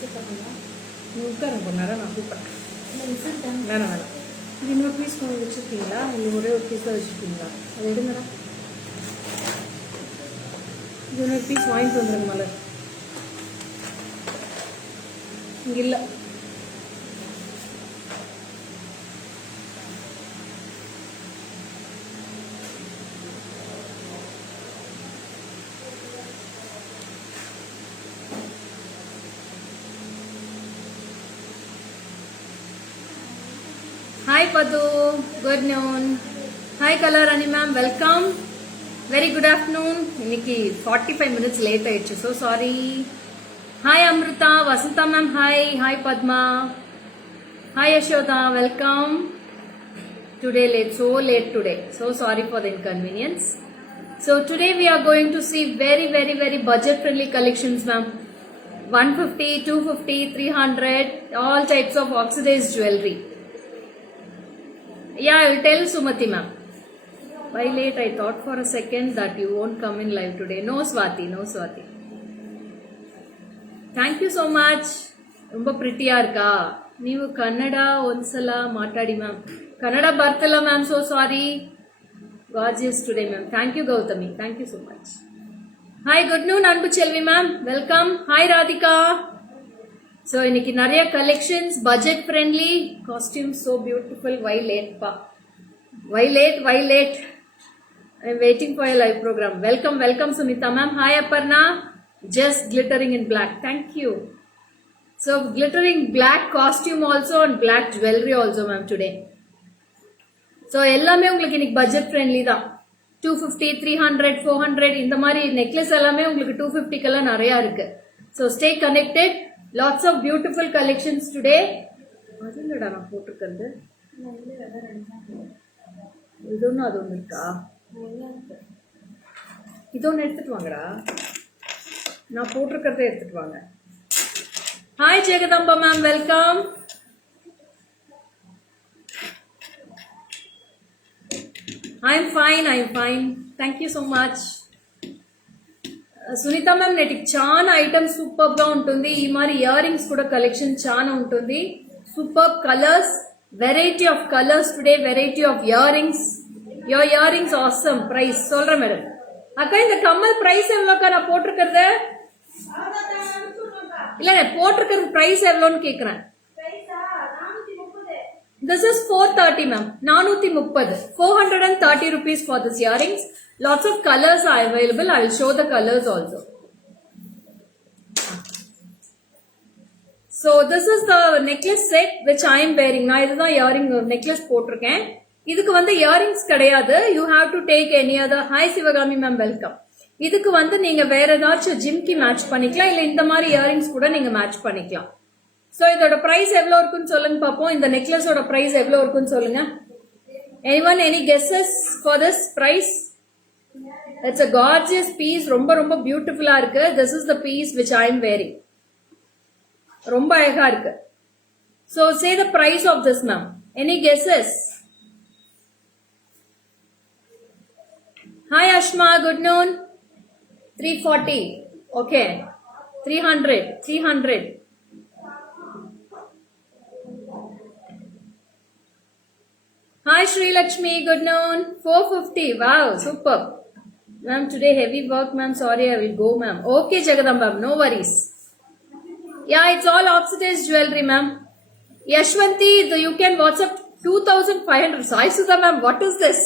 நீ உட்காருங்க கொஞ்ச நேரம், நான் கூப்பிட்றேன். வேணாம் வேணாம். இது இன்னொரு பீஸ் வச்சுருக்கீங்களா? இது ஒரே ஒரு பீஸ் தான் வச்சுருக்கீங்களா? அது எடுங்கடா. இது இன்னொரு பீஸ் வாங்கிட்டு வந்துடுங்க மலர். இங்கே இல்லை. Hi Padu, good noon. Hi Color Rani ma'am, welcome. Very good afternoon. இன்னைக்கு 45 minutes late ஆயிடுச்சு, so sorry. Hi Amrita, Vasanta ma'am, hi. Hi Padma. Hi Yashoda, welcome. Today late, so late today. So sorry for the inconvenience. So today we are going to see very budget friendly collections ma'am. 150, 250, 300, all types of oxidized jewelry. Yeah, I will tell Sumati ma'am. Why late? I thought for a second that you won't come in live today. No Swati, no Swati. Thank you so much. Romba pretty irka. Neevu Kannada onsala maatadi ma'am. Kannada barthala ma'am, so sorry. Gorgeous today ma'am. Thank you Gautami. Thank you so much. Hi, good noon Anbu Chelvi ma'am. Welcome. Hi Radhika. So இன்னைக்கு நிறைய collections, budget friendly, costumes so beautiful. Why late pa? Why late? I'm waiting for your live program. Welcome Sunita ma'am. Hi Aparna. Just glittering in black. Thank you. So glittering black costume also and black jewelry also ma'am today. So எல்லாமே உங்களுக்கு இன்னைக்கு budget friendly தான். 250, 300, 400 இந்த மாதிரி necklace எல்லாமே உங்களுக்கு 250 கெல்லாம் நிறைய இருக்கு. So stay connected. Lots of beautiful collections today. அதுலடா நான் போட்டுக்கிறது. இதொன்னு அது ஒன்று இருக்கா? இதொன்னு எடுத்துட்டு வாங்கடா. நான் போட்டிருக்கிறத எடுத்துட்டு வாங்க. Hi Jagadamba ma'am, welcome. I'm fine. Thank you so much. Sunitha ma'am నెటికి చాలా ఐటమ్స్ సూపర్ గా ఉంటుంది. ఈ మరి ఇయర్ రింగ్స్ కూడా కలెక్షన్ చాలా ఉంటుంది. Super colours, variety of colours today, variety of ear rings. Your ear rings awesome. Price சொல்றேன் மேடம். அக்கா இந்த கம்மல் பிரைஸ் எவ்வளோக்கா? நான் போட்டிருக்கிறது இல்ல, நான் போட்டிருக்கிறது பிரைஸ் எவ்வளோன்னு கேக்குறேன். This is 430 ma'am. 430. 430 rupees for this earrings. Lots of colors are available. I will show the colors also. So this is the necklace set which I am wearing. நான் இதுதான் earring necklace போட்டிருக்கேன். இதுக்கு வந்து earrings கிடையாது. You have to take any other. Hi Sivakami ma'am, welcome. இதுக்கு வந்து நீங்க வேற ஏதாச்சும் ஜிம்கி மேட்ச் பண்ணிக்கலாம், இல்ல இந்த மாதிரி earrings கூட நீங்க மேட்ச் பண்ணிக்கலாம். So இதோட பிரைஸ் எவ்வளவு இருக்குன்னு சொல்லுங்க பாப்போம். இந்த நெக்லஸோட பிரைஸ் எவ்வளவு இருக்குன்னு சொல்லுங்க. Anyone, any guesses for this price? It's a gorgeous piece. ரொம்ப பியூட்டிஃபுல்லா இருக்கு. This is the piece which I am wearing. ரொம்ப அழகா இருக்கு. So say the price of this ma'am. Any guesses? Hi Ashma, good noon. 340. Okay. 300. Hi Sri Lakshmi, good noon. 450. Wow, superb. Ma'am, today heavy work, ma'am. Sorry, I will go, ma'am. Okay, Jagadamba, no worries. Yeah, it's all oxidized jewelry, ma'am. Yashwanti, you can WhatsApp 2,500. Sai Sudha, ma'am, what is this?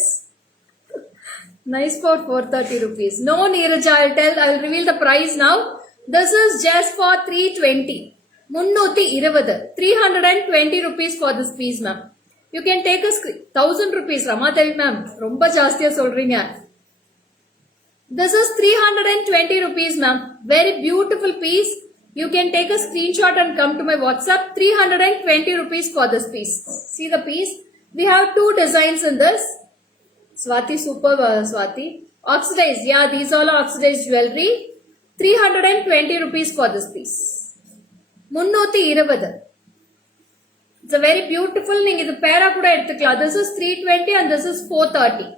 Nice for 430 rupees. No, Neeraja, I will reveal the price now. This is just for 320. 320. 320 rupees for this piece, ma'am. You can take a 1,000 rupees. Ramadevi ma'am, ரொம்ப ஜாஸ்தியா சொல்றீங்க. This is 320 rupees ma'am. Very beautiful piece. You can take a screenshot and come to my WhatsApp. 320 rupees for this piece. See the piece? We have two designs in this. Swati, super Swati. Oxidized. Yeah, these all are oxidized jewelry. 320 rupees for this piece. 320. It's a very beautiful. நீங்க இது பேரா கூட எடுத்துக்கலாம். This is 320 and this is 430.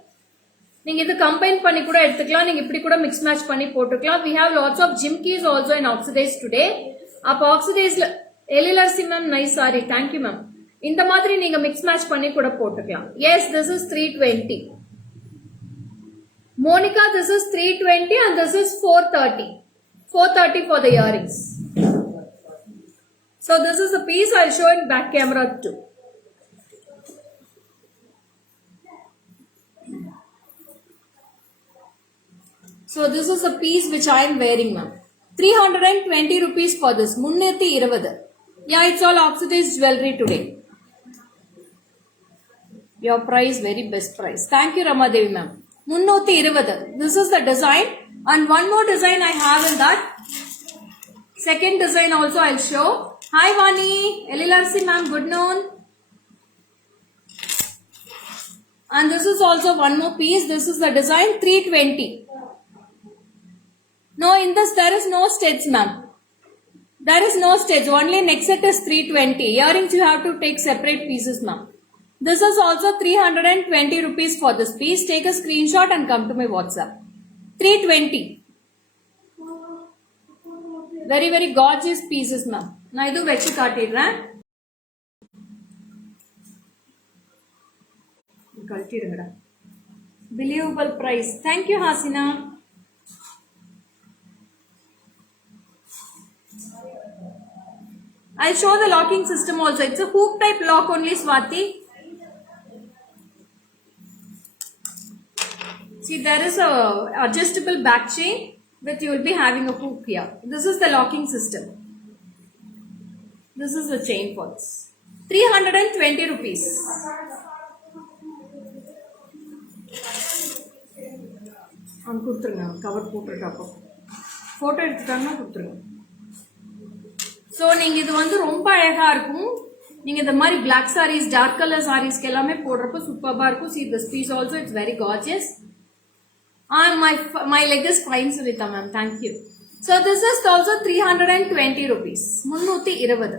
நீங்க இது combine பண்ணி கூட எடுத்துக்கலாம். நீங்க இப்படி கூட மிக்ஸ் மேட்ச் பண்ணி போட்டுக்கலாம். We have lots of jimkis also in oxidized today. அப்ப ஆக்சிடைஸ்ல Ezhilarasi ma'am nice sari thank you ma'am. இந்த மாதிரி நீங்க மிக்ஸ் மேட்ச் பண்ணி கூட போட்டுக்கலாம். Yes this is 320. Monica this is 320 and this is 430. 430 for the earrings. So this is a piece I'll show in back camera too. So this is a piece which I am wearing ma'am. 320 rupees for this. 320. Yeah, it's all oxidized jewelry today. Your price, very best price. Thank you Ramadevi ma'am. 320. This is the design and one more design I have in that. Second design also I'll show. Hi Vani, Elilarsi ma'am, good noon. And this is also one more piece. This is the design 320. No, in this there is no stitch ma'am. There is no stitch. Only neck set is 320. Earrings you have to take separate pieces ma'am. This is also 320 rupees for this piece. Take a screenshot and come to my WhatsApp. 320. Very very gorgeous pieces ma'am. நான் இது வெச்சு காட்டிடுறேன். கழட்டிடுங்கடா. Believable price. Thank you Hasina. I'll show the locking system also. It's a hook type lock only Swati. See there is a adjustable back chain with you will be having a hook here. This is the locking system. This is the chain for this. 320 rupees. I'm kuduthunga cover போட்டுட்டப்போ photo எடுத்துட்டாங்கன்னா குடுத்துருங்க. So நீங்க இது வந்து ரொம்ப அழகா இருக்கும். நீங்க இந்த மாதிரி black sarees dark color sarees க்கு எல்லாமே போடுறப்ப சூப்பரா இருக்கும். See this piece also it's very gorgeous. My leg is fine Sunita ma'am. Thank you. So this is also 320 rupees. 320.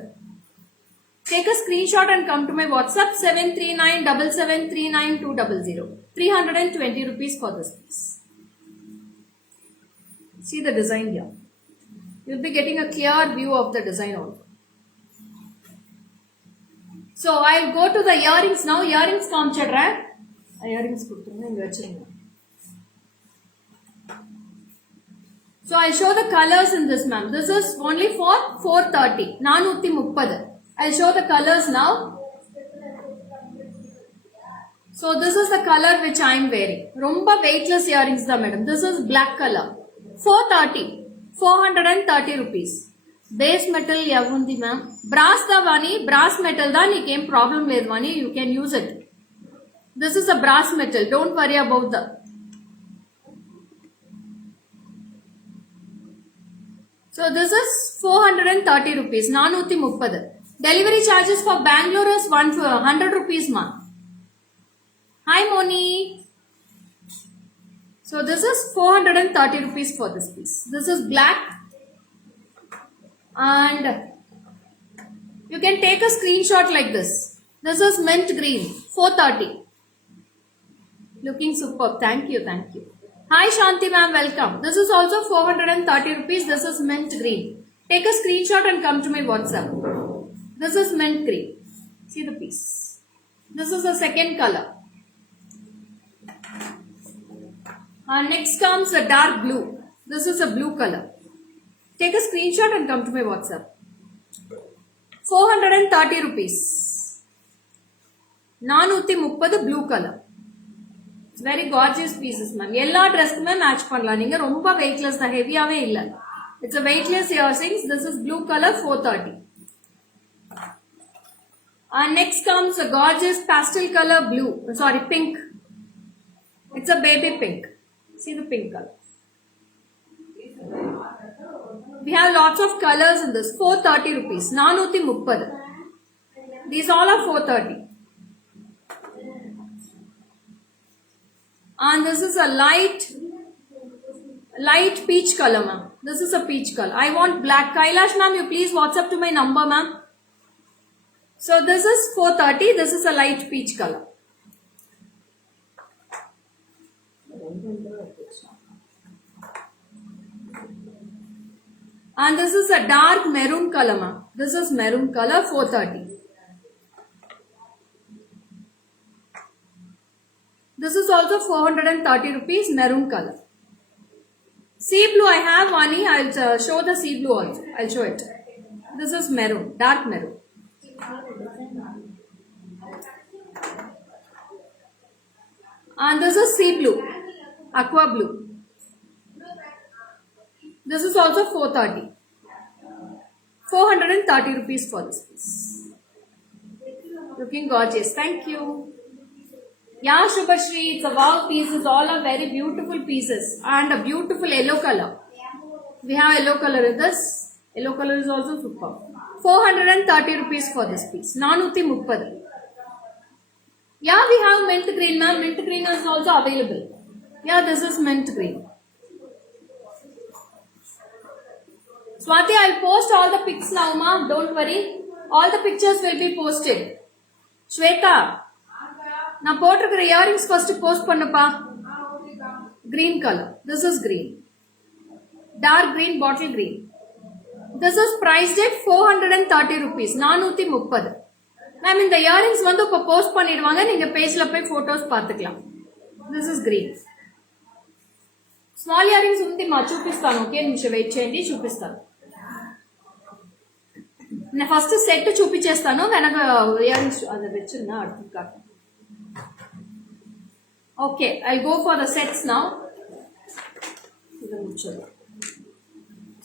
Take a screenshot and come to my WhatsApp 73977392200. 320 rupees for this piece. See the design here. You'll be getting a clear view of the design also. So I'll go to the earrings now. Earrings காமிச்சிடுற. Earrings கொடுத்துருங்க இங்க வச்சிருங்க. So I'll show the colors in this ma'am. This is only for 430. 430. I'll show the colors now. So this is the color which I am wearing. Romba weightless earrings da madam. This is black color. 430. 430 rupees. Base metal yavundi ma'am. Brass da vani. Brass metal da neekem problem ledhu vani. You can use it. This is a brass metal. Don't worry about the. So this is 430 rupees. 430. Delivery charges for Bangalore is 100 rupees ma'am. Hi Moni. So this is 430 rupees for this piece. This is black. And you can take a screenshot like this. This is mint green. 430. Looking superb. Thank you. Thank you. Hi Shanti ma'am. Welcome. This is also 430 rupees. This is mint green. Take a screenshot and come to my WhatsApp. This is mint green. See the piece. This is the second color. Next comes a dark blue. This is a blue color. Take a screenshot and come to my WhatsApp. 430 rupees. 430 blue color. It's very gorgeous pieces ma'am. எல்லா ட்ரெஸ்க்குமே match பண்ணலாம். நீங்க ரொம்ப weightless தான், ஹெவியாவே இல்ல. It's a weightless earrings. This is blue color 430. Next comes a gorgeous pastel color blue. Sorry, pink. It's a baby pink. See the pink color. We have lots of colors in this. 430 rupees. 430. These all are 430. And this is a light peach color ma'am. This is a peach color. I want black. Kailash ma'am, you please WhatsApp to my number ma'am. So this is 430. This is a light peach color. And this is a dark maroon color, ma'am. This is maroon color, 430. This is also 430 rupees, maroon color. Sea blue, I have one. I'll show the sea blue also. I'll show it. This is maroon, dark maroon. And this is sea blue, aqua blue. This is also 430. 430 rupees for this piece. Looking gorgeous. Thank you. Yeah, Shubhashri, it's a wow pieces. All are very beautiful pieces. And a beautiful yellow color. We have yellow color in this. Yellow color is also super. 430 rupees for this piece. 430. Yeah, we have mint green, ma'am. Mint green is also available. Yeah, this is mint green. Swati, I'll post all the pics now, ma'am. Don't worry. All the pictures will be posted. Shweta, நான் போட்டிருக்கிற earrings first post பண்ணுப்பா. Green color. This is green. Dark green, bottle green. This is priced at 430 rupees. 430. Ma'am இந்த earrings வந்து இப்போ post பண்ணிடுவாங்க. நீங்க பேஜ்ல போய் போட்டோஸ் பார்த்துக்கலாம். This is green. Small earrings ఉంది మా చూపిస్తాను. ఓకే నిమిషం వెయిట్ చేయండి, చూపిస్తాను. నేను ఫస్ట్ సెట్ చూపించేస్తాను, వెనక ఇయరింగ్స్ అది వెచ్చున్నా అర్థం కాదు. Okay, I go for the sets now.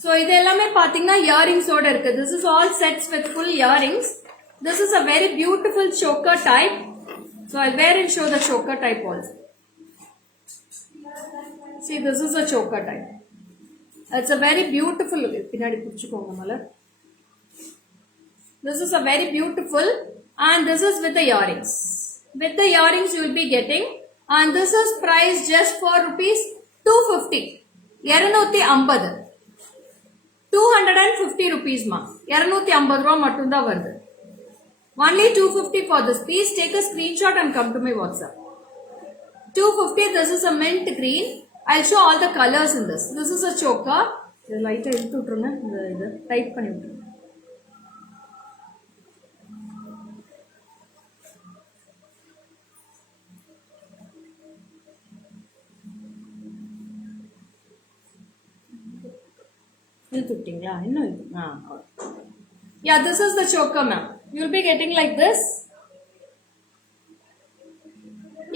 So இது எல்லாமே பார்த்தீங்கன்னா இயரிங்ஸோட இருக்கு. This is all sets with full earrings. This is a very beautiful choker type. So I'll wear and show the choker type also. See, this is a choker type. It's a very beautiful. This is a very beautiful, and this is with the earrings. With the earrings you will be getting, and this is priced just for rupees 250. 250. 250 rupees ma. 250 ரூபாய் மட்டும் தான் வருது. Only 250 for this piece. Take a screenshot and come to my WhatsApp. 250. This is a mint green. I'll show all the colors in this. This is a choker. Light எடுத்து விட்டுருங்க. இது type பண்ணி விட்டுருங்க. இழுத்து விட்டீங்களா? இன்னும் இது. Yeah, this is the choker, ma'am. You'll be getting like this.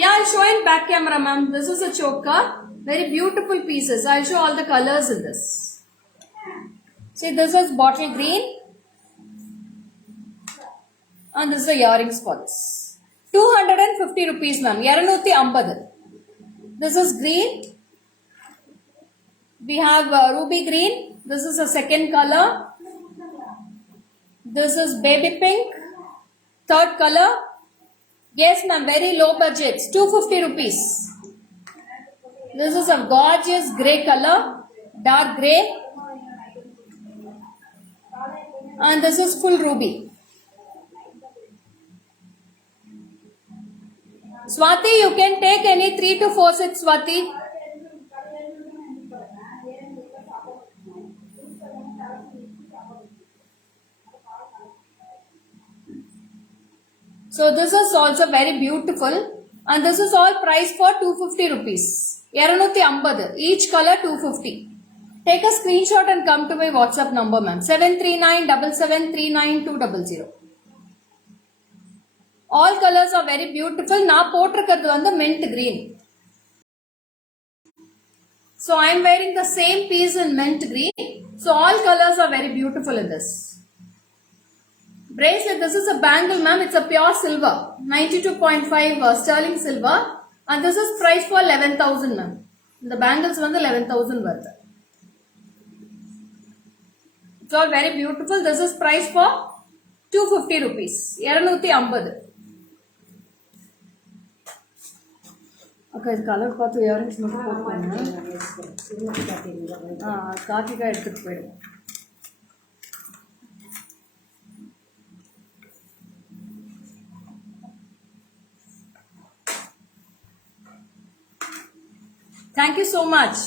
Yeah, I'll show in back camera, ma'am. This is a choker. Very beautiful pieces. I'll show all the colors in this. See, this is bottle green. And this is the earrings for this. 250 rupees, ma'am. 250. This is green. We have ruby green. This is a second color. This is baby pink. Third color. Yes, ma'am. Very low budget. 250 rupees. This is a gorgeous grey color. Dark grey. And this is full ruby. Swati, you can take any 3 to 4 sets, Swati. So this is also very beautiful, and this is all priced for 250 rupees. 250. Each color 250. Take a screenshot and come to my WhatsApp number, ma'am. 73977399200. All colors are very beautiful. Na potrukadhu vandu mint green. So I am wearing the same piece in mint green. So all colors are very beautiful in this. Bracelet, this is a bangle, ma'am. It's a pure silver. 92.5 sterling silver. And this is priced for 11,000, ma'am. The bangles are 11,000 worth. It's all very beautiful. This is priced for 250 rupees. 250. Okay, this color paathu earrings mattum potukonga. Kaakika eduthu poidum. Thank you so much.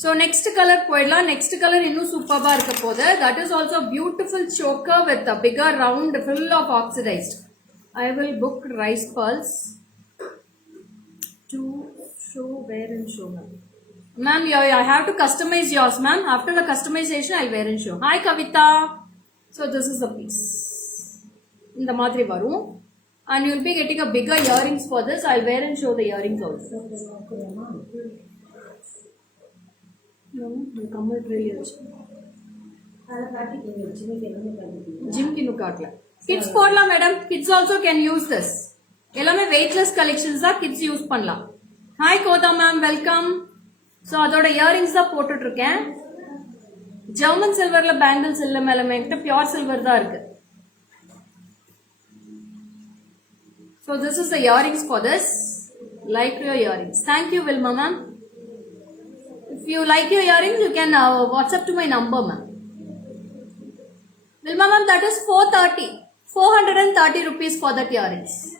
So next color போயிடலாம். Next color இன்னும் சூப்பர்பா இருக்க போகுது. That is also beautiful choker with a bigger round full of oxidized. I will book rice pearls to show wear and show ma'am. Ma'am, I have to customize yours ma'am. After the customization, I'll wear and show. Hi Kavita. So this is the piece. இந்த மாதிரி வரும். And you will be getting a bigger earrings for this. I'll wear and show the earrings also. Kamal gym की नुकाटला kids போடலாம் madam kids also can use this எல்லாமே weightless collections தான் kids use பண்ணலாம் hi கோதா ma'am welcome so அதோட earrings தான் போட்டுட்டு இருக்கேன் German சில்வர்ல bangles இல்ல மேடம் என்கிட்ட பியூர் சில்வர் தான் இருக்கு so this is the earrings for this like your earrings thank you Wilma ma'am. If you like your earrings, you can WhatsApp to my number, ma'am. Wilma, ma'am, that is 430. 430 rupees for that earrings.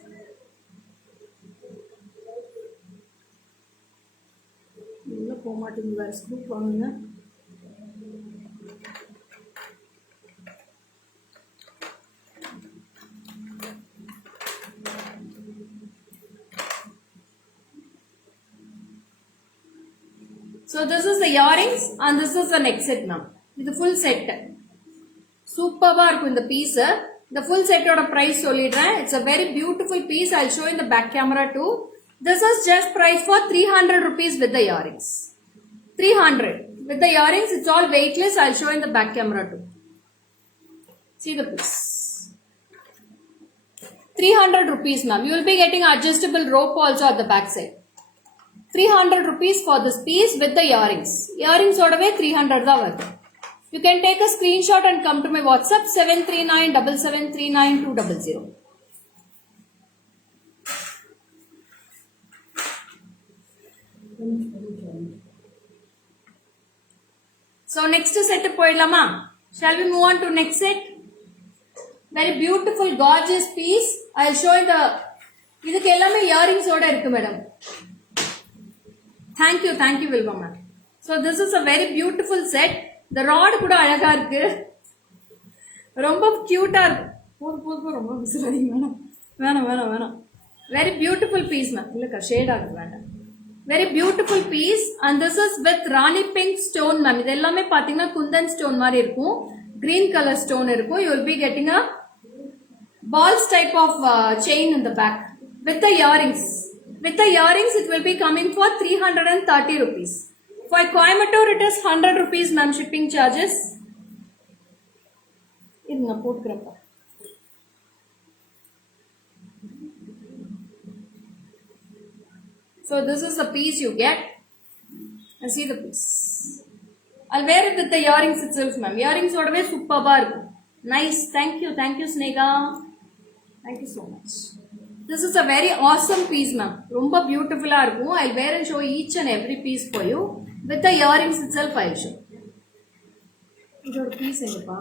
So this is the earrings and this is the neck set ma'am. This full set. Superba irukku இந்த piece. The full set oda price sollidren. It's a very beautiful piece. I'll show in the back camera too. This is just price for 300 rupees with the earrings. 300. With the earrings, it's all weightless. I'll show in the back camera too. See the piece. 300 rupees ma'am. You will be getting adjustable rope also at the back side. 300 rupees for this piece with the earrings. Earrings odave 300 da varudhu. You can take a screenshot and come to my WhatsApp 7397739200. So next set poidalama. Shall we move on to next set? Very beautiful gorgeous piece. I'll show you the idukku ellame earrings oda irukku madam. Thank you Wilma ma'am. So this is a very beautiful set. The rod kuda alaga irukku. Romba cute ah irukku. Podu romba visiradi வேணாம். Very beautiful piece ma'am. இல்ல shade ஆகுது வேண்டாம். Very beautiful piece and this is with Rani pink stone ma'am. இது எல்லாமே பாத்தீங்கன்னா Kundan stone மாதிரி இருக்கும். Green color stone இருக்கும். You will be getting a balls type of chain in the back with the earrings. With the earrings, it will be coming for 330 rupees. For Coimbatore, it is 100 rupees, ma'am, shipping charges. So this is the piece you get. And see the piece. I'll wear it with the earrings itself, ma'am. Earrings are very superb. Nice. Thank you, Snega. Thank you so much. This is a very awesome piece ma'am. Romba beautiful ah irukum. I'll wear and show each and every piece for you. With the earrings itself I'll show. Idoda piece enga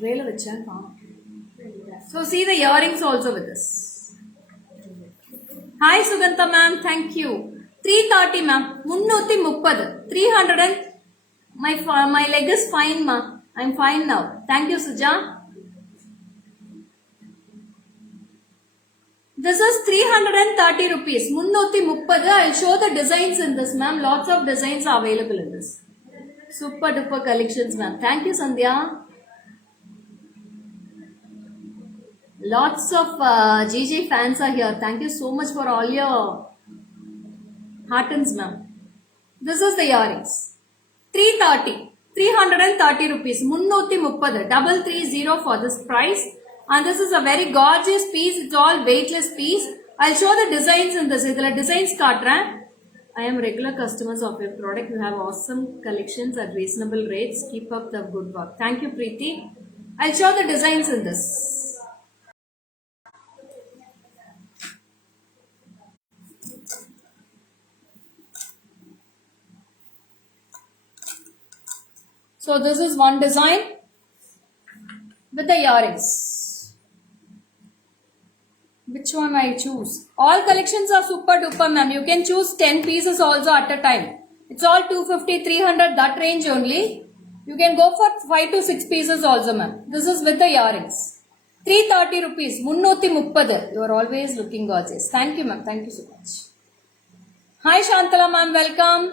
trailer vecha So see the earrings also with this. Hi Sugantha ma'am, thank you. 330 ma'am. 330. 300 and my leg is fine ma'am. I'm fine now. Thank you Suja. This is 330 rupees. 330. I'll show the designs in this, ma'am. Lots of designs are available in this. Super duper collections, ma'am. Thank you, Sandhya. Lots of GJ fans are here. Thank you so much for all your heartens, ma'am. This is the earrings. 330. 330 rupees. 330. 330 for this price. And this is a very gorgeous piece. It's all weightless piece. I'll show the designs in this. Idhula designs kaatren. I am regular customers of your product. You have awesome collections at reasonable rates. Keep up the good work. Thank you, Preeti. I'll show the designs in this. So this is one design with the earrings. Which one I choose? All collections are super duper, ma'am. You can choose 10 pieces also at a time. It's all 250, 300, that range only. You can go for 5 to 6 pieces also, ma'am. This is with the earrings. 330 rupees. 330. You are always looking gorgeous. Thank you, ma'am. Thank you so much. Hi, Shantala, ma'am. Welcome.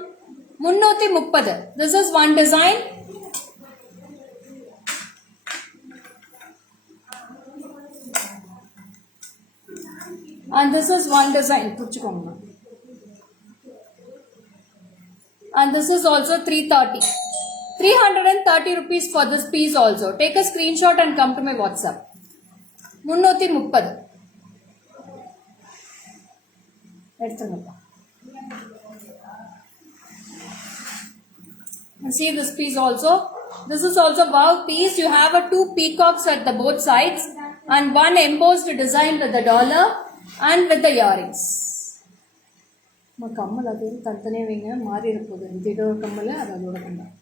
330. This is one design. And this is one design. And this is also 330. 330 rupees for this piece also. Take a screenshot and come to my WhatsApp. 330. And see this piece also. This is also wow piece. You have a 2 peacocks at the both sides and one embossed design with the dollar and with the earrings. கம்மல் அது தனித்தனே வைங்க மாறி இருப்பது இதோட கம்மல் அது அதோட கம்மல்.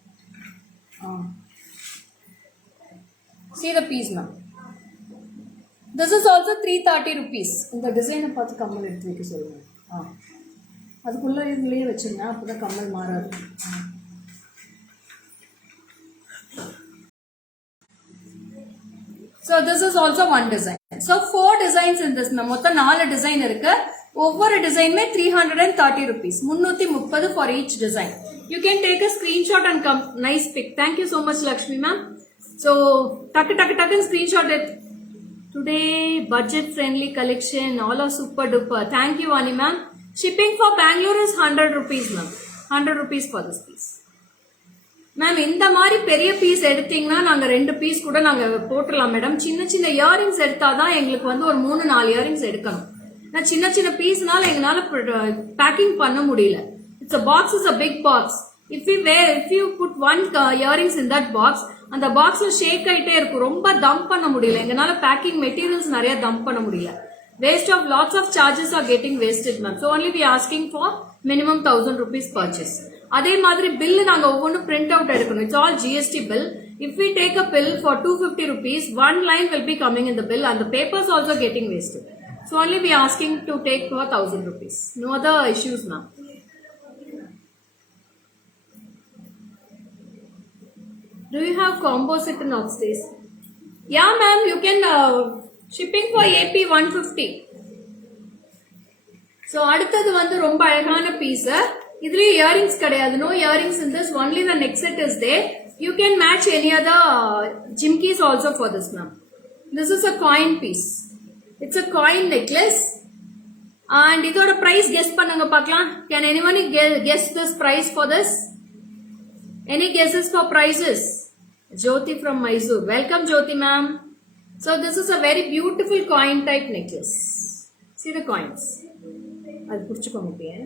See the piece, ma'am. This is also 330 rupees. இந்த டிசைனை பார்த்து கம்மல் எடுத்து வைக்க சொல்லுங்க. அதுக்குள்ள இதுலயே வச்சிருங்க அப்பதான் கம்மல் மாறாது. So this is also one design. So 4 designs in this, ma'am. மொத்தம் 4 design இருக்கு. ஒவ்வொரு டிசைனுமே 330 rupees. 330 for each design. You can take a screenshot and come. Nice pic. Thank you so much, Lakshmi, ma'am. So tuck screenshot it. Today budget friendly collection. All are super duper. Thank you, Ani, ma'am. Shipping for Bangalore is 100 rupees, ma'am. 100 rupees for this piece. Ma'am இந்த மாதிரி பெரிய piece எடுத்தீங்கன்னா நாங்க 2 piece கூட நாங்க போட்டுடலாம் madam. சின்ன சின்ன இயரிங்ஸ் எடுத்தாதான் எங்களுக்கு வந்து ஒரு 3-4 இயரிங்ஸ் எடுக்கணும். நான் சின்ன சின்ன பீஸ்னால எங்களால பேக்கிங் பண்ண முடியல. It's a box is a big box. If you put one earrings in that box, அந்த பாக்ஸ்ல ஷேக் ஆயிட்டே இருக்கும். ரொம்ப டம்ப் பண்ண முடியல. எங்களால பேக்கிங் மெட்டீரியல்ஸ் நிறைய டம்ப் பண்ண முடியல. Waste of lots of charges are getting wasted, ma'am. So only we asking for minimum 1000 rupees purchase. அதே மாதிரி bill நாங்க ஒவ்வொன்னு print out எடுக்கணும். It's all GST bill. If we take a bill for 250 rupees, one line will be coming in the bill and the papers also getting wasted. So only we asking to take for 1000 rupees. No other issues, ma'am. Do you have combo set in upstairs? Yeah, ma'am. You can shipping for AP 150. So அடுத்தது வந்து ரொம்ப அழகான piece. இதுலயே earrings கிடையாது. No earrings in this. Only the neck set is there. You can match any other jimkis also for this, ma'am. This is a coin piece. It's a coin necklace. And இதோட price guess பண்ணுங்க பார்க்கலாம். Can anyone guess this price for this? Any guesses for prices? Jyoti from Mysore. Welcome, Jyoti, ma'am. So this is a very beautiful coin type necklace. See the coins. அது புடிச்சுக்கோங்க அப்படியே.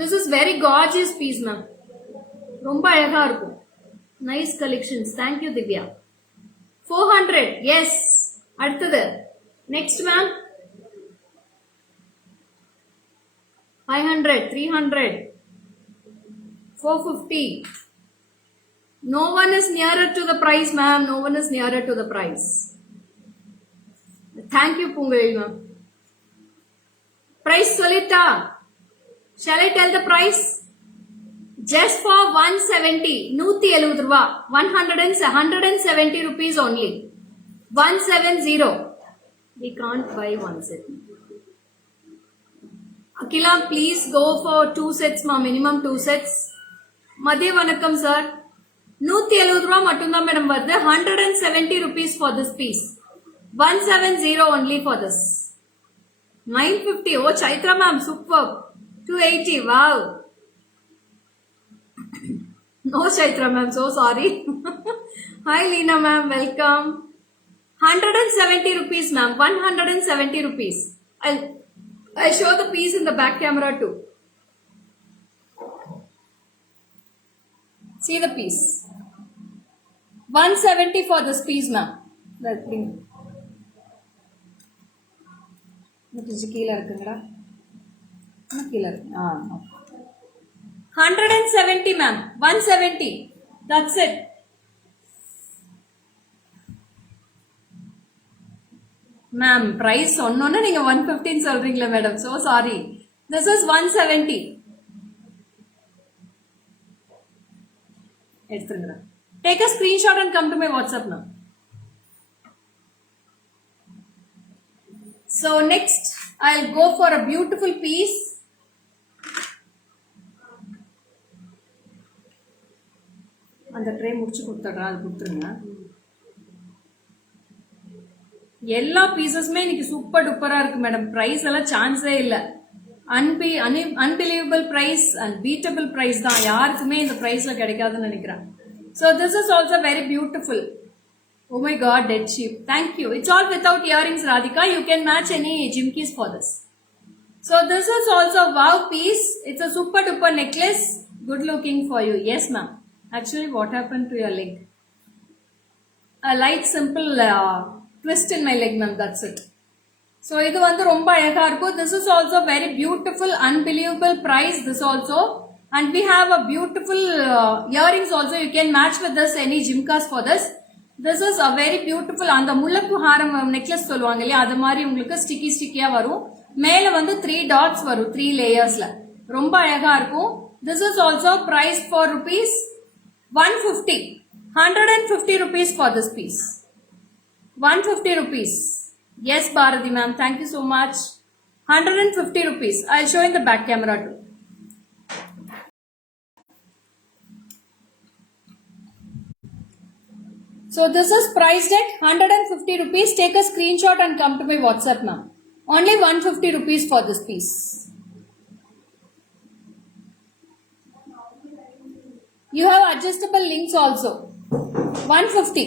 This is very gorgeous piece, ma'am. ரொம்ப அழகா இருக்கும். Nice collections. Thank you, Divya. 400. Yes. அடுத்தது. Next, ma'am. 500, 300, 450. No one is nearer to the price, ma'am. No one is nearer to the price. Thank you, Pungal, ma'am. Price solita. Shall I tell the price? Just for 170. 170 rupees. 170 rupees only. 170. We can't buy one set. Akila, please go for 2 sets, ma. Minimum 2 sets. Madhya Vanakkam, sir. 170 rupees mattumda madam varudhu. 170 rupees for this piece. 170 only for this. 950. Oh, Chaitra ma'am, superb. 280. Wow. No, Chaitra ma'am, so sorry. Hi, Leena ma'am, welcome. 170 rupees, ma'am. 170 rupees. I'll show the piece in the back camera too. See the piece. 170 for this piece, ma'am. That thing. கீழே இருக்குங்களா? கீழே இருக்கு. 170, ma'am. 170. That's it. Ma'am, price சொன்னோன்னா நீங்க 115 சொல்றீங்களா madam? So sorry. This is 170. எடுத்துருங்க. Take a screenshot and come to my WhatsApp now. So next I'll go for a beautiful piece. அந்த tray முடிச்சு கொடுத்துட்றேன், அது கொடுத்துருங்க. எல்லா பீசஸுமே இன்னைக்கு சூப்பர் டூப்பரா இருக்கு மேடம். பிரைஸ் எல்லாம் சான்ஸே இல்ல. Unbelievable price and beatable price தான். யாருக்குமே இந்த பிரைஸ்ல கிடைக்காதுன்னு நினைக்கிறேன். So this is also very beautiful. Oh my god, dead sheep. Thank you. It's all without earrings, Radhika. You can match any jimkis for this. So this is also wow piece. It's a super duper necklace. Good looking for you. Yes ma'am. Actually what happened to your leg? A light simple twist in my leg ma'am. That's it. So இது வந்து ரொம்ப அழகா இருக்கும். This is also very beautiful, unbelievable price. This also. And we have a beautiful earrings also. You can match with this any jimkas for this. This is a very beautiful. அந்த முல்லப்பூ ஹாரம் necklace சொல்லுவாங்க இல்லையா, அது மாதிரி உங்களுக்கு ஸ்டிக்கியா வரும். மேல வந்து 3 dots வரும் 3 லேயர்ஸ்ல. ரொம்ப அழகா இருக்கும். This is also priced for rupees 150. 150 rupees for this piece. 150 rupees. Yes Bharati ma'am, thank you so much. 150 rupees. I'll show in the back camera too. So this is priced at 150 rupees. Take a screenshot and come to my WhatsApp ma'am. Only 150 rupees for this piece. You have adjustable links also. 150.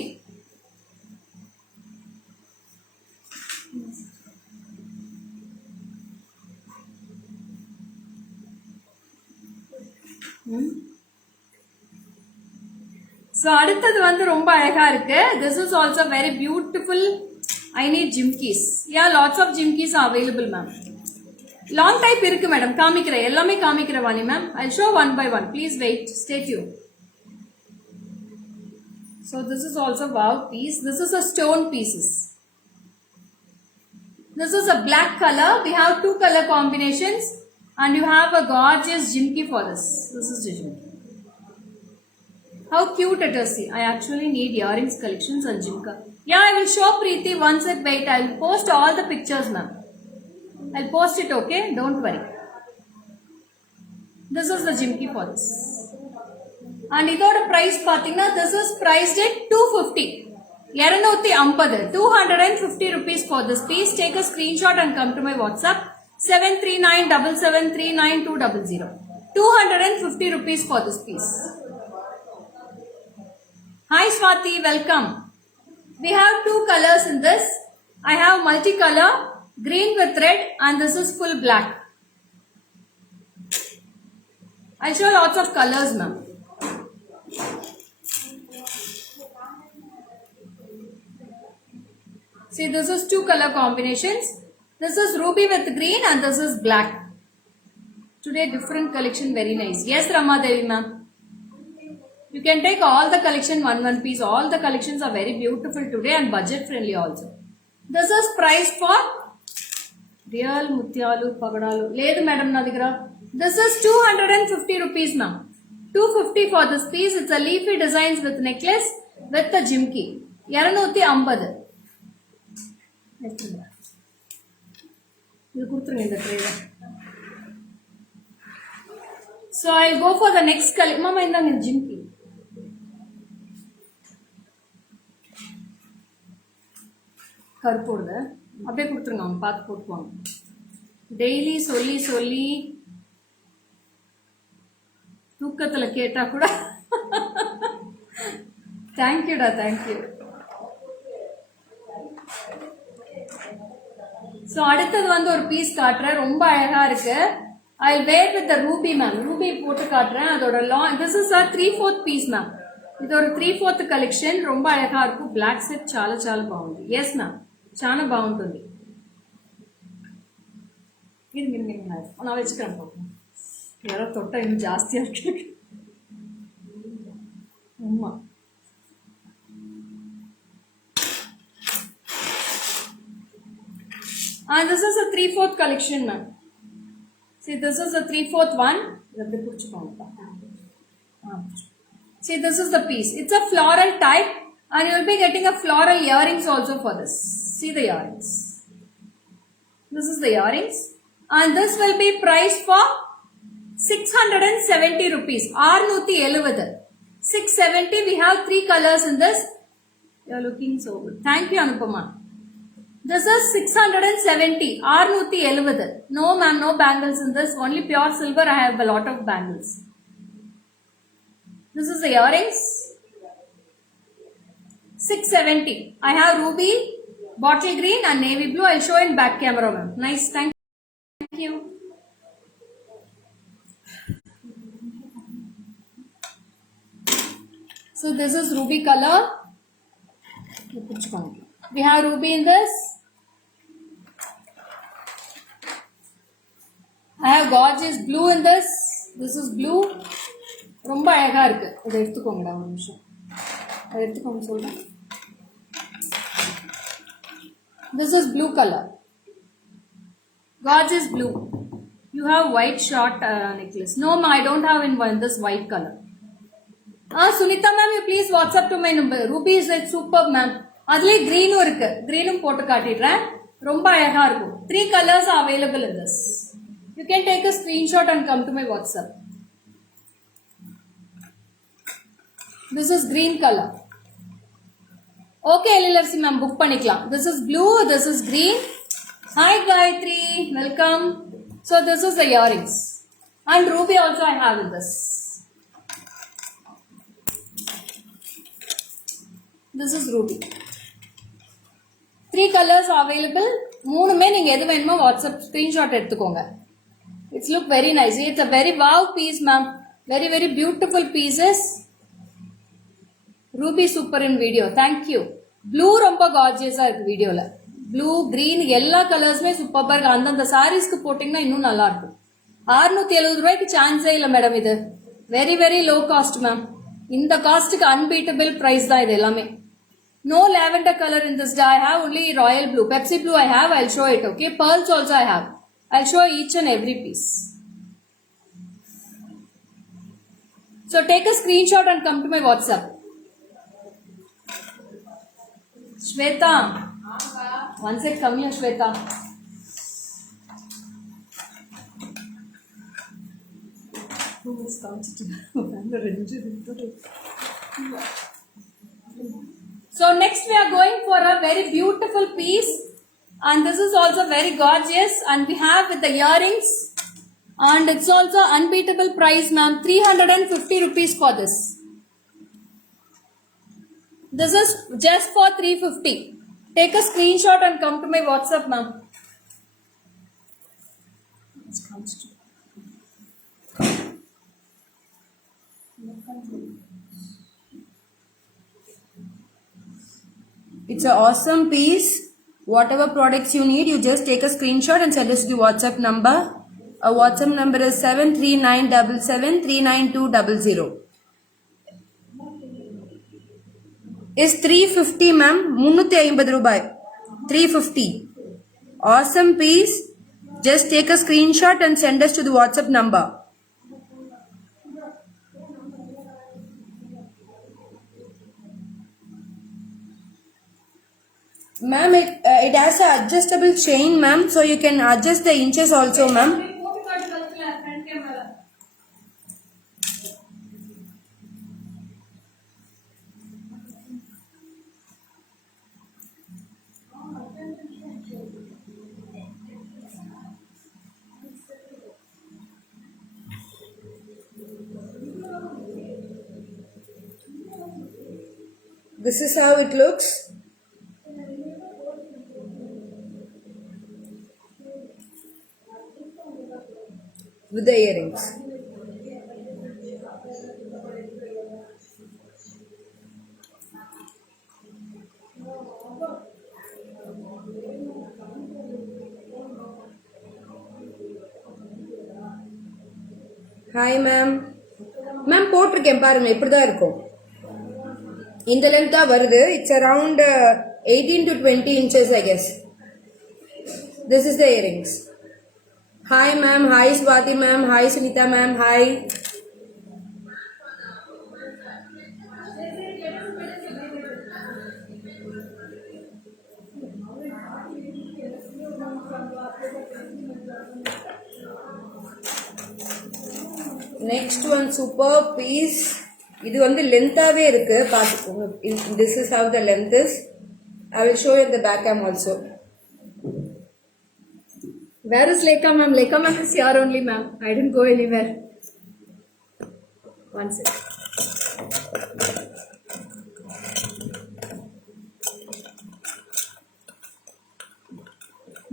So அடுத்தது வந்து ரொம்ப அழகா இருக்கு. This is also very beautiful. I need jimkis. Yeah, lots of jimkis are available ma'am. Long type இருக்கு madam. காமிக்கிறேன், எல்லாமே காமிக்கிறேன் Vani ma'am. I'll show one by one. Please wait. Stay tuned. So this is also wow piece. This is a stone pieces. This is a black color. We have 2 color combinations and you have a gorgeous jimki for this. This is the jimki. How cute it is. See, I actually need earrings collections and jimka. Yeah, I will show Preeti once it wait. I will post all the pictures ma'am. I'll post it, okay? Don't worry. This is the jimki for this. And இதோட price பாத்தீங்கன்னா this is priced at 250. 250. 250 rupees for this piece. Take a screenshot and come to my WhatsApp. 7397739200. 250 rupees for this piece. Hi Swati, welcome. We have 2 colors in this. I have multicolor, green with red, and this is full black. I'll show lots of colors ma'am. See, this is 2 color combinations. This is ruby with green and this is black. Today different collection, very nice. Yes Rama Devi ma'am. You can take all the collection one piece. All the collections are very beautiful today and budget friendly also. This is priced for real mutyalu pagadalu. Ledu madam na digra. This is 250 rupees ma'am. 250 for this piece. It's a leafy designs with necklace with the jimki. 250. இது கொடுத்துருங்க இந்த ட்ரேல. So I'll go for the next color. Mama இந்தாங்க இந்த ஜிம்கி. கருப்போடுது அப்படியே கொடுத்துருங்க, அவங்க பார்த்து போட்டுக்குவாங்க. Daily சொல்லி சொல்லி தூக்கத்துல கேட்டா கூட தேங்க்யூடா, தேங்க்யூ. ஸோ அடுத்தது வந்து ஒரு பீஸ் காட்டுறேன், ரொம்ப அழகா இருக்கு. I wear with ruby ma'am. Ruby போட்டு காட்டுறேன். அதோட long this is 3/4 piece ma'am. ఇది ఒక 3/4 కలెక్షన్. ரொம்ப అழகா இருக்கும். బ్లాక్ సెట్ చాలా చాలా బాగుంది. ఎస్ మ్యామ్, చాలా బాగుంటుంది. ఇది నా వెచ్చుకున్నాను పాపం. ఎవరో తొట్ట ఇನ್ನು ಜಾಸ್ತಿ ಆಗ್ತದೆ ಅಮ್ಮ. And this is a 3/4 collection ma'am. See, this is a 3/4 one. See, this is the piece. It's a floral type and you will be getting a floral earrings also for this. See the earrings. This is the earrings and this will be priced for 670 rupees. 670. 670. We have 3 colors in this. You are looking so good. Thank you, Anupama. This is 670. 670. No ma'am, no bangles in this. Only pure silver. I have a lot of bangles. This is the earrings. 670. I have ruby, bottle green and navy blue. I'll show in back camera ma'am. Nice. Thank you. So this is ruby color. We have ruby in this. I have gorgeous blue in this. This is blue. ரொம்ப அழகா இருக்கு. இதை எடுத்துக்கோங்கடா ஒரு நிமிஷம். அதை எடுத்துக்கோங்க சொல்றேன். This is blue color. Gorgeous blue. You have white short necklace. No, I don't have in this white color. Sunita ma'am, you please WhatsApp to my number. Ruby is like superb ma'am. அதுலயே greenும் இருக்கு. greenும் போட்டு காட்டிடுறேன். ரொம்ப அழகா இருக்கும். 3 colors are available in this. You can take a screenshot and come to my WhatsApp. This is green color. Okay, LLRC ma'am, book பண்ணிக்கலாம். This is blue, this is green. Hi Gayatri, welcome. So this is the earrings. And ruby also I have in this. This is ruby. 3 colors are available. மூணுமே நீங்க எது வேணுமோ WhatsApp screenshot எடுத்துக்கோங்க. It's look very nice. It's a very wow piece ma'am. Very very beautiful pieces. Ruby super in video. Thank you. Blue ரொம்ப gorgeous-ஆ இருக்கு வீடியோல. Blue, green எல்லா கலர்ஸ்மே சூப்பரா இருக்கு. அந்த சாரீஸ்க்கு போட்டிங்கன்னா இன்னும் நல்லா இருக்கும். 670 ரூபாய்க்கு சான்ஸே இல்ல மேடம் இது. Very very low cost ma'am. இந்த காஸ்ட்க்கு அன்பீட்டபிள் பிரைஸ் தான் இது எல்லாமே. No lavender color in this. I have only royal blue. Pepsi blue I have. I'll show it. Okay. Pearls also I have. I'll show each and every piece. So take a screenshot and come to my WhatsApp. Shweta. One sec, come here, Shweta. So next we are going for a very beautiful piece and this is also very gorgeous and we have with the earrings and it's also unbeatable price ma'am, 350 rupees for this. This is just for 350. Take a screenshot and come to my WhatsApp ma'am. It's an awesome piece. Whatever products you need, you just take a screenshot and send us to the WhatsApp number. Our WhatsApp number is 73977399200. Is 350 ma'am. 350 rubai. 350. Awesome piece. Just take a screenshot and send us to the WhatsApp number. Ma'am, it has an adjustable chain, ma'am, so you can adjust the inches also, ma'am. This is how it looks. With the earrings. Hi ma'am. Ma'am போட்டிருக்கேன் பாருங்க இப்படிதான் இருக்கும். இந்த length தான் வருது. It's around 18 to 20 inches I guess. This is the earrings. Hi ma'am, hi Swati ma'am, hi Sunita ma'am, hi. Next one super piece. இது வந்து லென்த்தாவே இருக்கு பாத்துக்கோங்க. This is how the length is. I will show you in the back cam also. Where is Lekha ma'am? Lekha ma'am is here only ma'am. I didn't go anywhere. One second.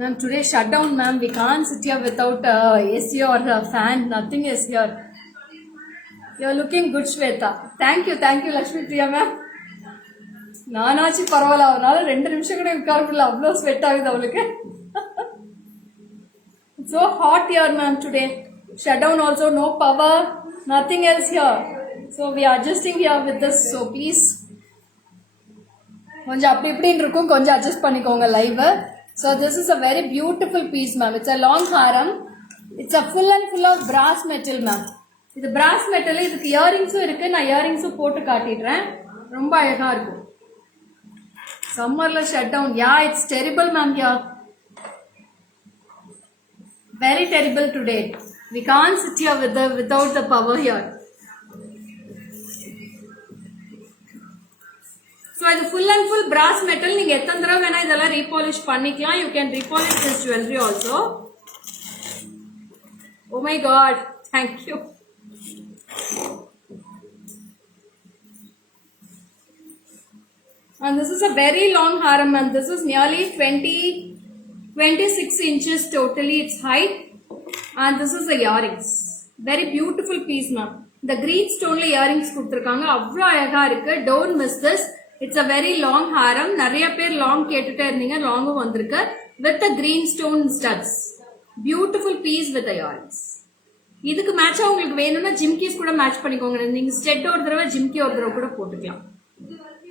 Ma'am, today shut down ma'am. We can't sit here without AC or fan. Nothing is here. You're looking good, Shweta. Thank you, Lakshmi Priya ma'am. நானாச்சு பரவாயில்ல, அவனால 2 நிமிஷம் கூட உட்கார முடியல, அவ்வளோ sweat ஆகுது அவளுக்கு. So hot here ma'am today. Shut down also, no power, nothing else here. So we are adjusting here with this. So please கொஞ்சம் அப்படி இப்படின்னு இருக்கும், கொஞ்சம் அட்ஜஸ்ட் பண்ணிக்கோங்க live. So this is a very beautiful piece ma'am. It's a long haram. It's a full and full of brass metal ma'am. இது brass metal. இதுக்கு இயரிங்ஸும் இருக்கு. நான் இயரிங்ஸும் போட்டு காட்டிடுறேன். ரொம்ப அழகா இருக்கும். சம்மர்ல shut down. Yeah, it's terrible ma'am here. Very terrible today. We can't sit here without the power here. So இது full and full brass metal. நீங்க எத்தனை தடவை வேணா இதெல்லாம் ரீபாலிஷ் பண்ணிக்கலாம். You can repolish this jewelry also. Oh my god, thank you. And this is a very long haram and this is nearly 26 inches totally its height. And this is the earrings. Very beautiful piece ma'am. The green stone la earrings கொடுத்திருக்காங்க. அவ்வளோ அழகா இருக்கு. Don't miss this. It's a very long haram. நிறைய பேர் long கேட்டுட்டே இருந்தீங்க. லாங்கும் வந்திருக்கு. With the green stone studs. Beautiful piece with the earrings. இதுக்கு மேட்சா உங்களுக்கு வேணும்னா ஜிம்கிஸ் கூட மேட்ச் பண்ணிக்கோங்க. நீங்க ஸ்டெட் ஒரு தடவை ஜிம்கி ஒரு தடவை கூட போட்டுக்கலாம்.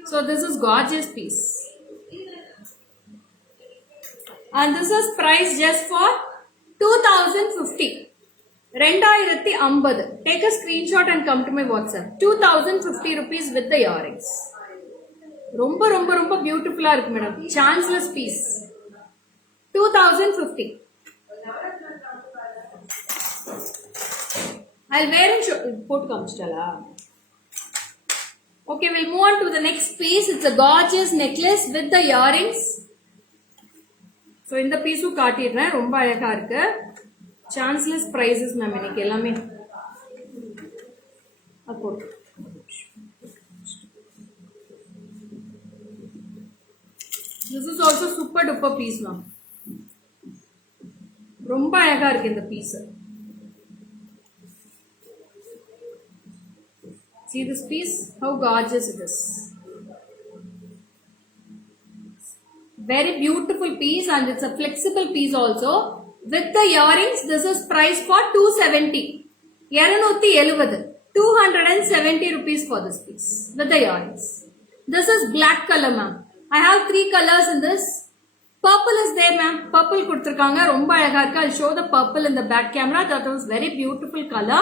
So this is gorgeous piece. And this is priced just for 2050. 2050. Take a screenshot and come to my WhatsApp. 2050 rupees with the earrings. ரொம்ப ரொம்ப ரொம்ப பியூட்டிஃபுல்லா இருக்கு madam. Chanceless piece. 2050. I'll wear and show. போட்டு காமிச்சிட்டலா? Okay, we'll move on to the next piece. It's a gorgeous necklace with the earrings. So இந்த பீஸும் காட்டிடுறேன். ரொம்ப அழகா இருக்கு. சான்ஸ்லெஸ் பிரைசஸ் மேம் இன்னைக்கு எல்லாமே. அப்போ this is also super duper piece ma'am. ரொம்ப அழகா இருக்கு இந்த piece. See this piece, how gorgeous it is. Very beautiful piece and it's a flexible piece also. With the earrings, this is priced for 270. 270. 270 rupees for this piece with the earrings. This is black color ma'am. I have 3 colors in this. Purple is there ma'am. Purple கொடுத்திருக்காங்க. ரொம்ப அழகா இருக்கு. I'll show the purple in the back camera. That was very beautiful color.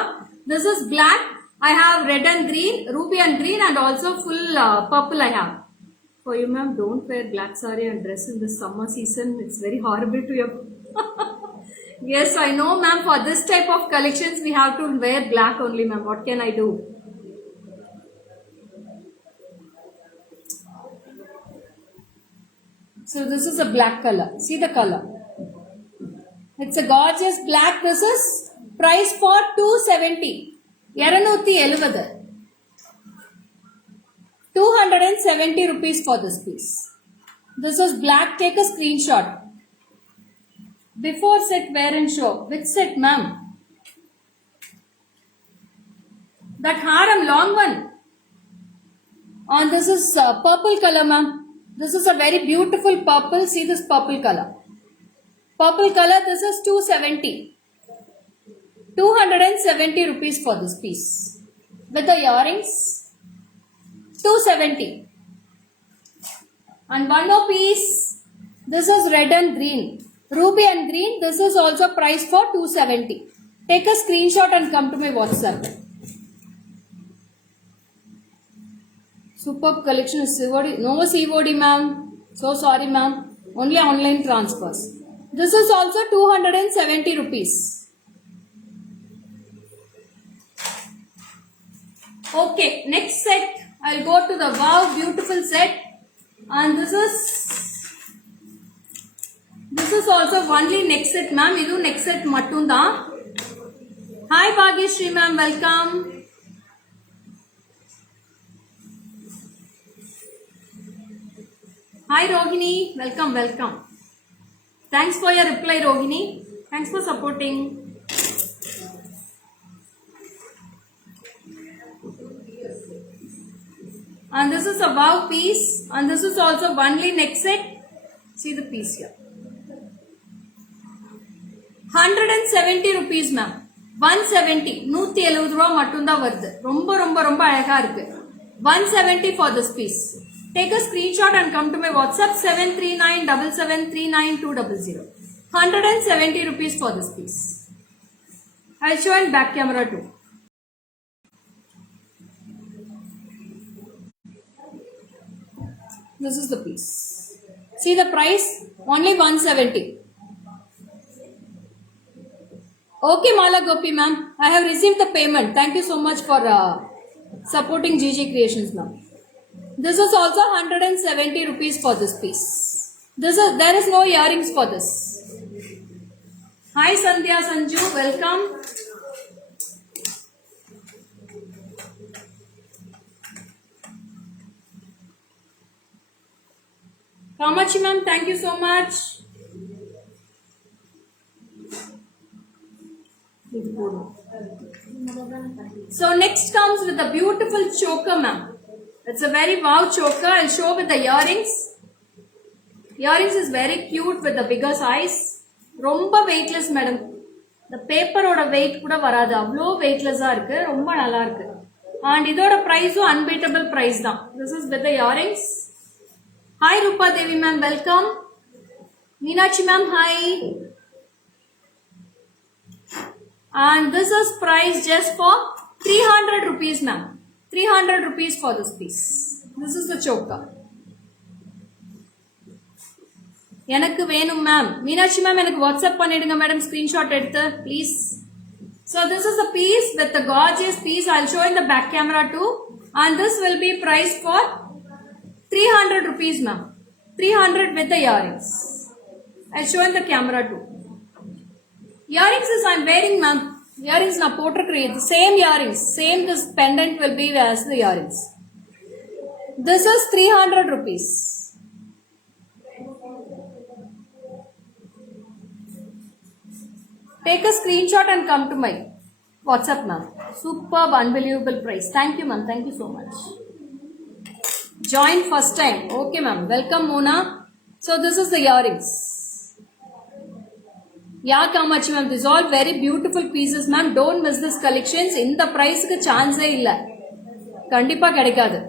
This is black. I have red and green, ruby and green and also full purple I have. For you ma'am, don't wear black saree and dress in this summer season. It's very horrible to your... Yes, I know ma'am. For this type of collections, we have to wear black only ma'am. What can I do? So this is a black color. See the color. It's a gorgeous black. This is price for 270. 270. 270 rupees for this piece. This is black. Take a screenshot. Before set, wear and show. Which set, ma'am? That haram, long one. And this is purple color, ma'am. This is a very beautiful purple. See this purple color. Purple color, this is 270. 270 rupees for this piece. With the earrings, 270. And one more piece. This is red and green. Ruby and green. This is also priced for 270. Take a screenshot and come to my WhatsApp. Superb collection is COD. No COD ma'am. So sorry ma'am. Only online transfers. This is also 270 rupees. Okay, next set. I'll go to the wow beautiful set, and this is also only next set, ma'am. Idu next set mattum da. Hi Bhagyashree ma'am, welcome. Hi Rohini, welcome. Thanks for your reply, Rohini. Thanks for supporting. And this is a wow piece, and this is also only next set. See the piece here. 170 rupees, ma'am. 170. 170 ரூபா மட்டும் தான் வருது. ரொம்ப அழகா இருக்கு. 170 for this piece. Take a screenshot and come to my WhatsApp 73977399200. 170 rupees for this piece. I'll show in back camera too. This is the piece. See the price? Only 170. Okay, Mala Gopi ma'am. I have received the payment. Thank you so much for supporting GG Creations ma'am. This is also 170 rupees for this piece. There is no earrings for this. Hi Sandhya Sanju, welcome. Kamachi ma'am, thank you so much. So next comes with a beautiful choker ma'am. It's a very wow choker. I'll show with the earrings. Earrings is very cute with the bigger size. Romba weightless madam. The paper oda weight kuda varadu. Avlo weightless ah irukku. Romba nalla irukku. And idoda price unbeatable price da. This is with the earrings. Hi Rupa Devi ma'am, welcome. Meenakshi ma'am, hi. And this is price just for 300 rupees ma'am. 300 rupees for this piece. This is the choker. எனக்கு வேணும் ma'am. Meenakshi ma'am எனக்கு WhatsApp பண்ணிடுங்க madam screenshot எடுத்து please. So this is a piece with the gorgeous piece. I'll show in the back camera too. And this will be priced for 300 rupees ma'am. 300 with the earrings. I'll show in the camera too. Earrings is I'm wearing ma'am. Earrings na potrukren. The same earrings. Same this pendant will be as the earrings. This is 300 rupees. Take a screenshot and come to my WhatsApp ma'am. Superb, unbelievable price. Thank you ma'am. Thank you so much. Join first time. Okay ma'am. Welcome Mona. So this is the earrings. Yeah, Kamachi ma'am. These all very beautiful pieces ma'am. Don't miss this collections. In the price ku chance illa. Kandipa kedikadu.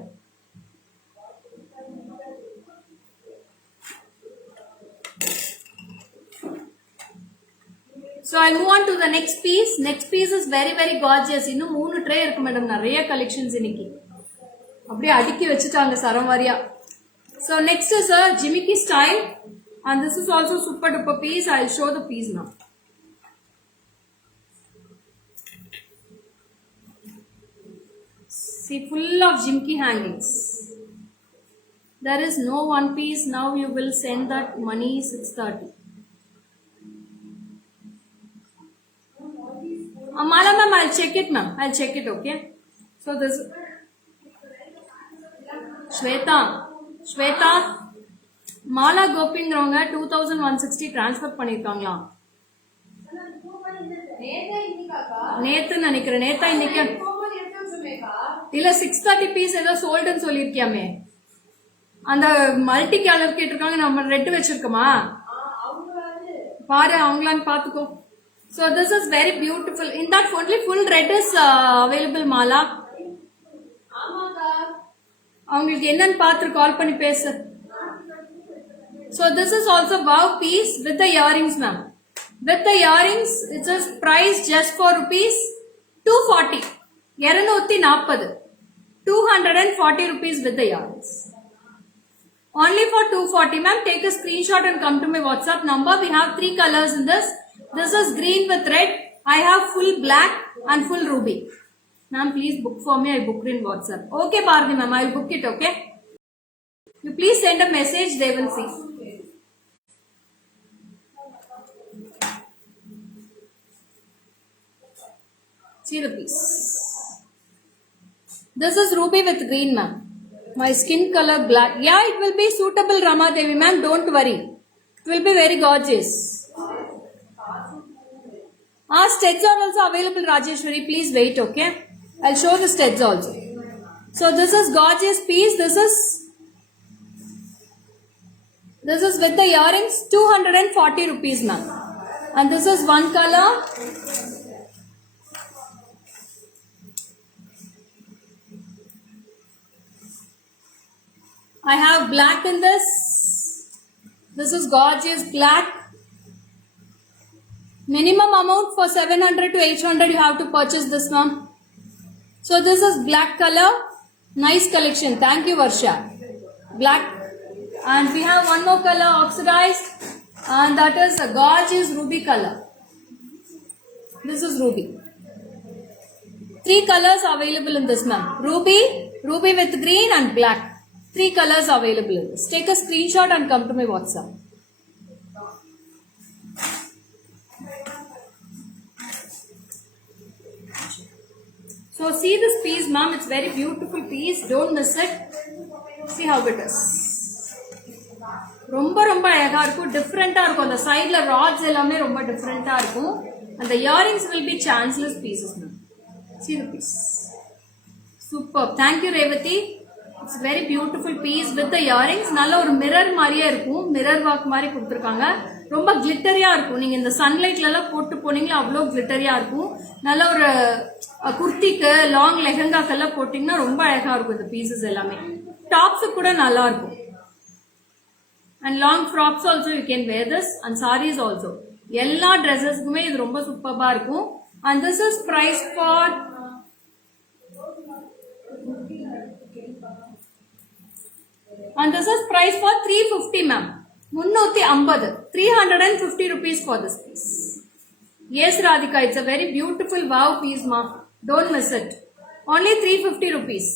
So I'll move on to the next piece. Next piece is very gorgeous. இன்னும் 3 tray இருக்கு madam. நிறைய collections இன்னைக்கு. அப்படியே அடுக்கி வச்சிட்டாங்க சரமாரியா. So next is a Jimmy style. And this is also super duper piece. I'll show the piece now. See, full of Jimmy hangings. There is no one piece. Now you will send that money 6:30. Mala ma'am, I'll check it ma'am. I'll check it, okay? So this Shweta Mala Gopingranga 2160 transfer பண்ணிருக்காங்களா? நேத்து நினைக்கிறேன். நேத்தா இன்னைக்கு இல்ல 6:30 piece ஏதோ சோல்டுன்னு சொல்லிருக்கியாமே. அந்த multi colour கேட்டிருக்காங்க. நம்ம red வச்சிருக்கோமா பாரு, அவங்களான்னு பாத்துக்கோ. So this is very beautiful. In that only full red is available Mala. அவங்களுக்கு என்னன்னு பார்த்து கால் பண்ணி பேசு. So this is also wow piece with the earrings ma'am. With the earrings it is priced just for rupees 240. 240. 240 rupees with the earrings. Only for 240, ma'am. Take a screenshot and come to my WhatsApp number. We have 3 colors in this. This is green with red. I have full black and full ruby. Ma'am, please book for me. I booked in WhatsApp. Okay, Bharati ma'am. I will book it, okay? You please send a message. They will see. See the piece. This is ruby with green, ma'am. My skin color black. Yeah, it will be suitable, Rama Devi, ma'am. Don't worry. It will be very gorgeous. Studs are also available, Rajeshwari. Please wait, okay? I'll show the studs also. So this is gorgeous piece. This is with the earrings, 240 rupees, ma'am. And this is one color. I have black in this. This is gorgeous black. Minimum amount for 700 to 800 you have to purchase this one. So this is black color. Nice collection. Thank you, Varsha. Black. And we have one more color oxidized. And that is a gorgeous ruby color. This is ruby. 3 colors available in this, ma'am. Ruby with green and black. 3 colors available in this. Take a screenshot and come to my WhatsApp. So see this piece, ma'am. It's very beautiful piece. Don't miss it. See how it is. ரொம்ப ரொம்ப அழகா இருக்கும். டிஃப்ரெண்டா இருக்கும். அந்த சைடுல rods எல்லாமே ரொம்ப டிஃப்ரெண்டா இருக்கும். And the earrings will be chanceless pieces, ma'am. See the piece. Superb. Thank you, Revati. It's a very beautiful piece with the earrings. நல்ல ஒரு மிரர் மாதிரியே இருக்கும். மிரர் ஒர்க் மாதிரி கொடுத்துருக்காங்க. ரொம்ப கிளிட்டரியா இருக்கும். நீங்க இந்த சன்லைட்ல எல்லாம் போட்டு போனீங்களா அவ்வளோ கிளிட்டரியா இருக்கும். நல்ல ஒரு குர்த்திக்கு லாங் லெஹங்காக்கெல்லாம் போட்டீங்கன்னா ரொம்ப அழகா இருக்கும் இந்த பீசஸ் எல்லாமே. டாப்ஸ் கூட நல்லா இருக்கும். And long frocks also you can wear this and sarees also. எல்லா ட்ரெஸ்ஸஸ்க்குமே இது ரொம்ப சூப்பர்பா இருக்கும். And this is priced for and this is priced for 350, ma'am. 350. 350 rupees for this piece. Yes, Radhika, it's a very beautiful wow piece, ma. Don't miss it. Only 350 rupees.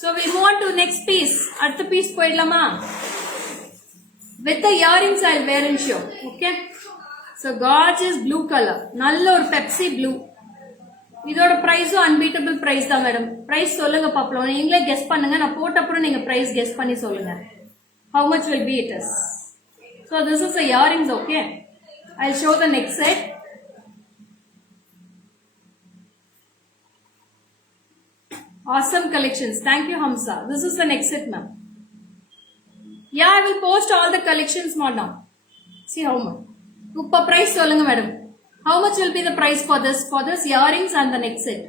So we move on to next piece. At the piece poidlama. With the earrings I'll wear and show. Okay. So gorgeous blue color. Nalla or Pepsi blue. இதோட பிரைஸும் unbeatable price தான் madam. Price சொல்லுங்க பாப்போம். நீங்களே guess பண்ணுங்க. நான் போட்ட அப்புறம் நீங்க பிரைஸ் கெஸ் பண்ணி சொல்லுங்க. How much will be it is? So this is the earrings, okay? I'll show the next set. Awesome collections. Thank you, Hamza. This is the next set, ma'am. Yeah, I will post all the collections more now. See how much. Uppa price solunga, madam. How much will be the price for this earrings and the next set?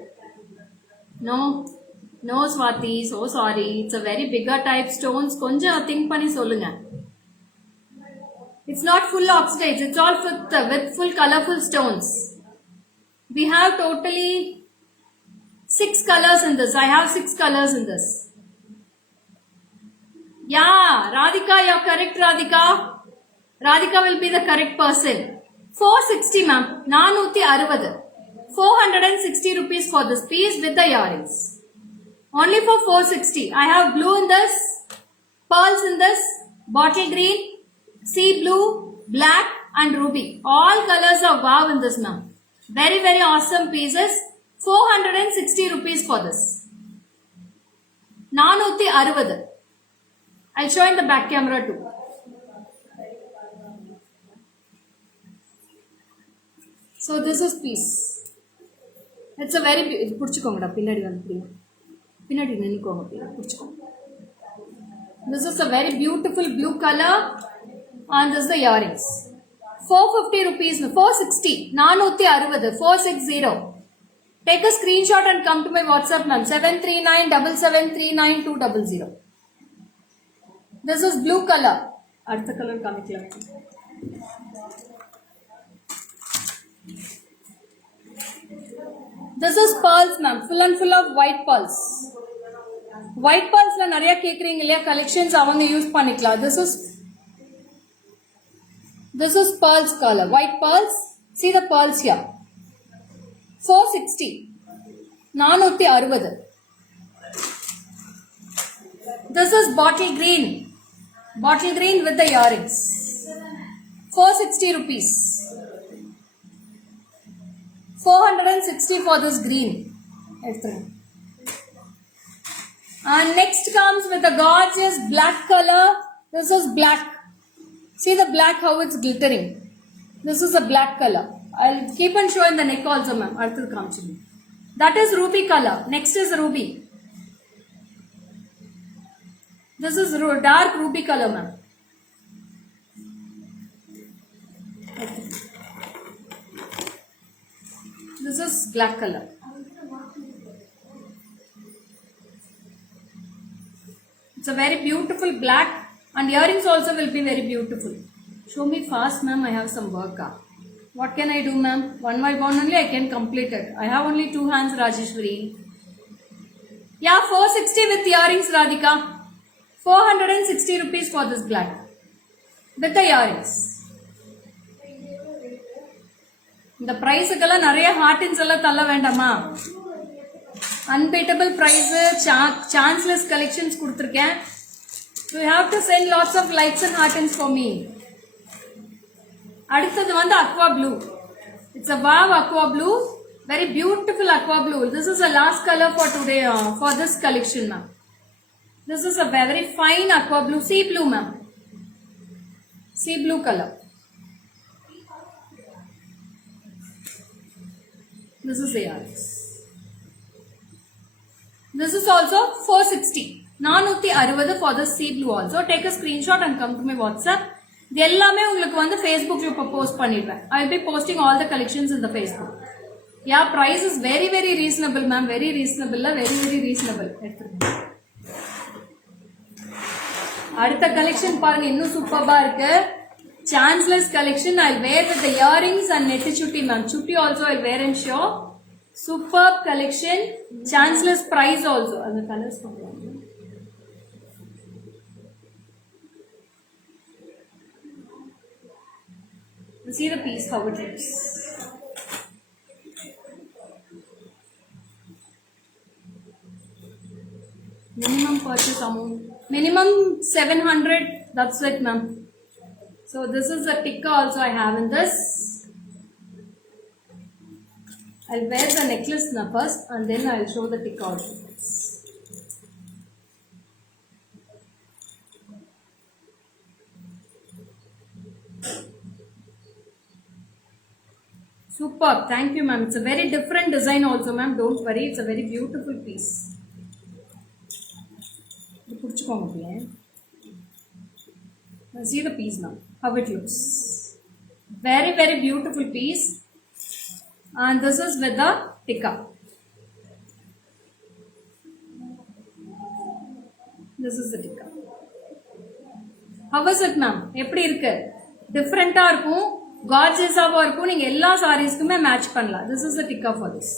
No, Swati. So sorry. It's a very bigger type stones. Konja think pani solunga. It's not full oxidized. It's all with full colorful stones. We have totally 6 colors in this. I have 6 colors in this. Yeah, Radhika, you're correct, Radhika. Radhika will be the correct person. 460, ma'am. 460. 460 rupees for this piece with the earrings. Only for 460. I have blue in this, pearls in this, bottle green, sea blue, black and ruby. All colors are wow in this, ma'am. Very, very awesome pieces. 460 rupees for this. 460. I'll show in the back camera too. So this is piece. It's a very pudichukonga pinnadi vandu pinnadi ninnikonga pudichukonga. This is a very beautiful blue color and this is the earrings. 450 rupees, 460. 460. 460. Take a screenshot and come to my WhatsApp, ma'am. 73977399200. This is blue color. Artha color kamikla. This is pearls ma'am, full and full of white pearls. White pearls la nariya கேக்குறீங்க இல்லையா collections அவங்க use பண்ணிக்கலாம். This is pearls color, white pearls. See the pearls here. 460. 460. This is bottle green with the earrings. 460 rupees. 460 for this green. And next comes with the gorgeous black color. This is black. See the black how it's glittering. This is a black color. I'll keep on showing the neck also ma'am. That is ruby color. Next is ruby. This is dark ruby color ma'am. This is black color. It's a very beautiful black and earrings also will be very beautiful. Show me fast ma'am, I have some work. What can I do ma'am? One by one only I can complete it. I have only 2 hands Rajeshwari. Yeah, 460 with earrings Radhika. 460 rupees for this black. With the earrings. The price kala nariya heartins alla thalla vendama. Unbeatable price, chanceless collections kuduthirken. So you have to send lots of likes and heartins for me. அடுத்தது வந்து aqua blue. It's a wow aqua blue. Very beautiful aqua blue. This is the last color for today, for this collection ma'am. This is a very fine aqua blue. Sea blue ma'am. Sea blue color. This is the earrings. This is also 460. 460 for the sea blue also. Take a screenshot and come to my WhatsApp. இது எல்லாமே உங்களுக்கு வந்து Facebookல இப்ப post பண்ணிடுவேன். I will be posting all the collections in the Facebook. Yeah, price is very very reasonable ma'am. Very reasonable. Very reasonable. அடுத்த collection பாருங்க இன்னும் சூப்பரா இருக்கு. Chanceless collection. I'll wear with the earrings and net chutti ma'am. Chutti also I'll wear and show. Superb collection. Chanceless price also. அந்த colors பாருங்க. See the piece how it looks. Minimum purchase amount. Minimum 700. That's it ma'am. So this is the tikka also I have in this. I'll wear the necklace now first and then I'll show the tikka also. Superb. Thank you ma'am. It's a very different design also ma'am. Don't worry. It's a very beautiful piece. See the piece now. How it looks. Very very beautiful piece. And this is with the tikka. This is the tikka. How is it ma'am? எப்படி இருக்கு? Different-ஆ இருக்கும். Gorgeous-ஆவா இருக்கும். நீங்க எல்லா sarees-க்குமே match பண்ணலாம். This is the tikka for this.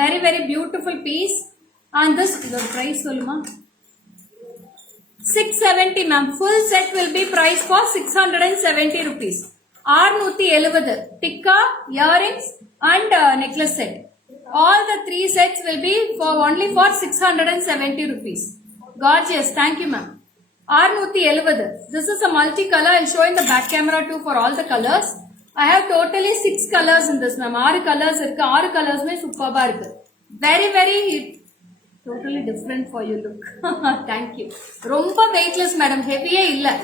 Very very beautiful piece. And this the price சொல்லுமா? 670 ma'am. Full set will be priced for 670 rupees. 670. Tikka, earrings and necklace set. All the 3 sets will be for only for 670 rupees. Gorgeous. Thank you ma'am. 670. This is a multi-color. I'll show in the back camera too for all the colors. I have totally 6 colors in this ma'am. 6 colors irukku. 6 colors mein superba irukku. Very very totally different for you look. Thank you. Romba weightless madam. Heavy illa.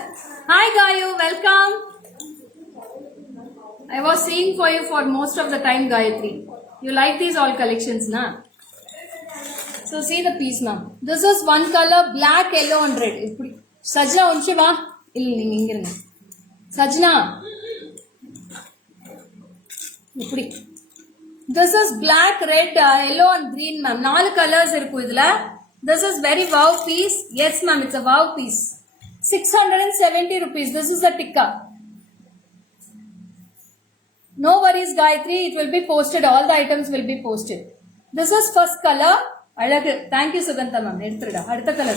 Hi Gayu. Welcome. I was seeing for you for most of the time Gayatri. You like these all collections na? So see the piece ma'am. This is one color black, yellow and red. Sajna unchi va illi ninga inga irunga Sajna ipdi this is black, red, yellow and green ma'am. 4 colors irukku idla. This is very wow piece. Yes ma'am, it's a wow piece. 670 rupees. This is a tikka. No worries, Gayatri. It will be posted. All the items will be posted. This is first color. அழகு. Thank you, Sugantha ma'am. எடுத்துடா. அடுத்த color.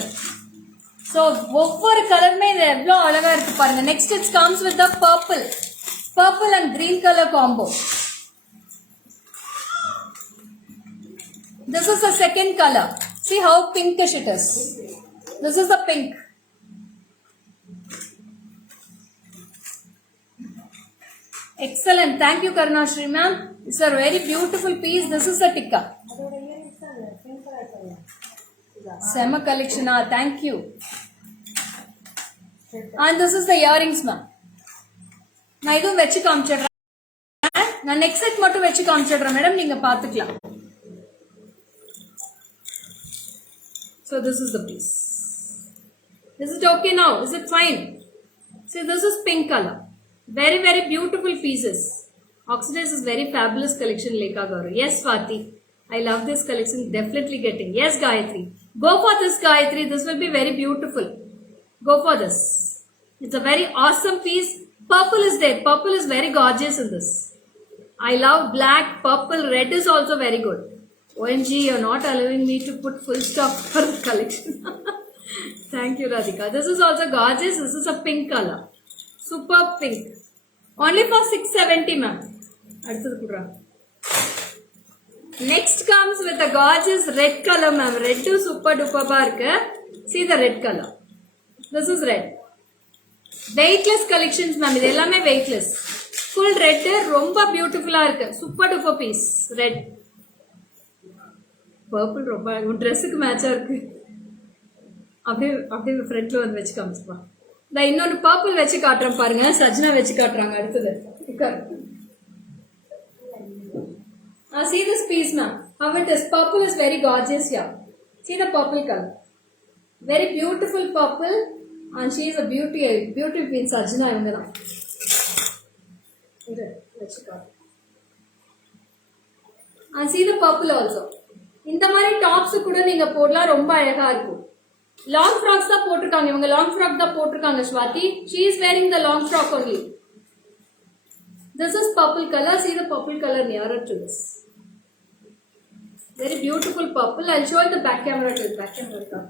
So, ஒவ்வொரு கலருமே இது எவ்வளோ அழகா இருக்கு பாருங்க. Next it comes with the purple. Purple and green color combo. This is the second color. See how pinkish it is. This is the pink. Excellent. Thank you, Karunashri ma'am. It's a very beautiful piece. This is a tikka. Sema collection. Thank you. And this is the earrings ma'am. நான் இதுவும் வச்சு காமிச்சிடுறேன். நான் next set மட்டும் வச்சு காமிச்சிடுறேன் madam, நீங்க பாத்துக்கலாம். So this is the piece. Is it okay now? Is it fine? See, this is pink color. Very, very beautiful pieces. Oxidize is very fabulous collection, Lekha Gauru. Yes, Swati. I love this collection. Definitely getting. Yes, Gayatri. Go for this, Gayatri. This will be very beautiful. Go for this. It's a very awesome piece. Purple is there. Purple is very gorgeous in this. I love black, purple, red is also very good. OMG, you're not allowing me to put full stop for the collection. Thank you, Radhika. This is also gorgeous. This is a pink color. Superb pink. Only for 670 ma'am. Next comes with a gorgeous red color ma'am. Red is super duper bark. See the red color. This is red. Weightless collections ma'am. This is weightless. Full red. Romba beautiful. Super duper piece. Red. Purple romba. Your dress ku match irukku. அப்படியே ஃப்ரண்ட்ல வந்து வச்சு காமிச்சுப்பா. நான் இன்னொன்று purple வச்சு காட்டுறேன் பாருங்க. சஜ்னா வச்சு காட்டுறாங்க அடுத்தது. See this piece ma'am. How it is. Purple is very gorgeous here. See the purple color. Very beautiful purple. And she is a beauty queen Sajna இவங்க தான். இது வச்சு காட்டு. And see the purple also. இந்த மாதிரி tops கூட நீங்க போடலாம், ரொம்ப அழகா இருக்கும். லாங் ஃப்ராக்ஸ் தான் போட்டிருக்காங்க இவங்க. லாங் ஃப்ராக் தான் போட்டிருக்காங்க Swathi. She is wearing the long frock only. This is purple color. See the purple color nearer to this. Very beautiful purple. I'll show you the back camera too. Back camera.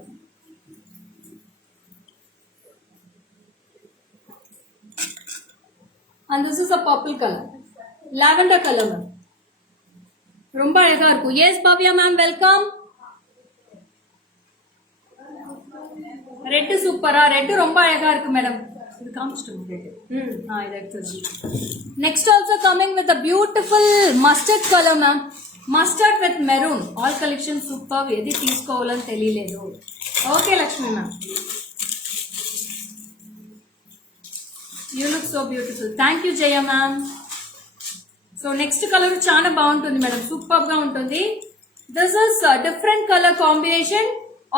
And this is a purple color. Lavender color ma'am. ரொம்ப அழகா இருக்கும். Yes Bhavya ma'am, welcome. Red சூப்பரா. Red ரொம்ப அழகா இருக்கு madam. இது காமிச்சிட்டோம் red. இது எடுத்து. Next also coming with a beautiful mustard color ma'am. Mustard with maroon. All collection superb. ఏది తీసుకోవాలని తెలియలేదు. Okay Lakshmi ma'am. You look so beautiful. Thank you Jaya ma'am. So next color చాలా బాగుంటుంది మేడం. సూపర్ గా ఉంటుంది. This is a different color combination.